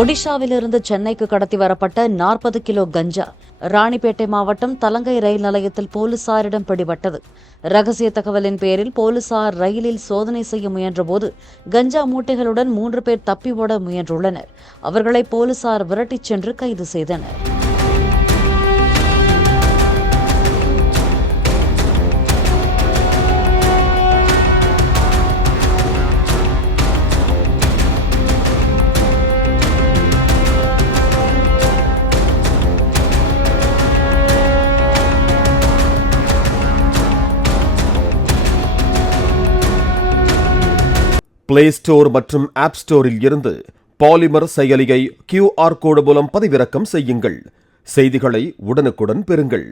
ஒடிஷாவிலிருந்து சென்னைக்கு கடத்தி வரப்பட்ட 40 கிலோ கஞ்சா ராணிப்பேட்டை மாவட்டம் தலங்கை ரயில் நிலையத்தில் போலீசாரிடம் பிடிபட்டது. ரகசிய தகவலின் பேரில் போலீசார் ரயிலில் சோதனை செய்ய முயன்றபோது கஞ்சா மூட்டைகளுடன் 3 பேர் தப்பி ஓட முயன்றுள்ளனர். அவர்களை போலீசார் விரட்டிச் சென்று கைது செய்தனர். பிளே ஸ்டோர் மற்றும் ஆப் ஸ்டோரில் இருந்து பாலிமர் செயலியை QR கோடு மூலம் பதிவிறக்கம் செய்யுங்கள். செய்திகளை உடனுக்குடன் பெறுங்கள்.